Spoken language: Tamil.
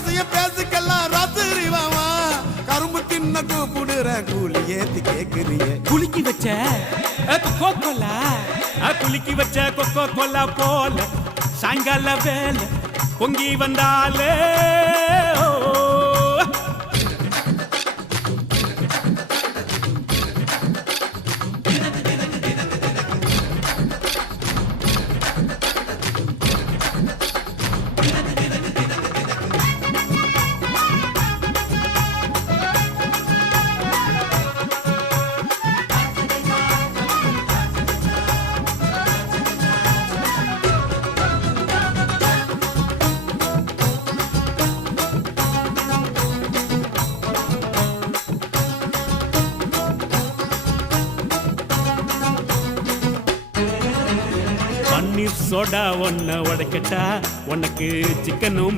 ரகசிய பேசுக்கெல்லாம் ராத்திரி வாமா கரும்பு தின்ன கூப்பிடுற கூலி ஏத்தி கேக்குறிய குலுக்கி வச்ச கொக்கோ கோலா குலுக்கி வச்ச கொக்கோ கோலா போல சாயங்கால வேலை பொங்கி வந்தாலே பன்னீர் சோடா ஒன்ன உடைக்கட்டா உனக்கு சிக்கனும்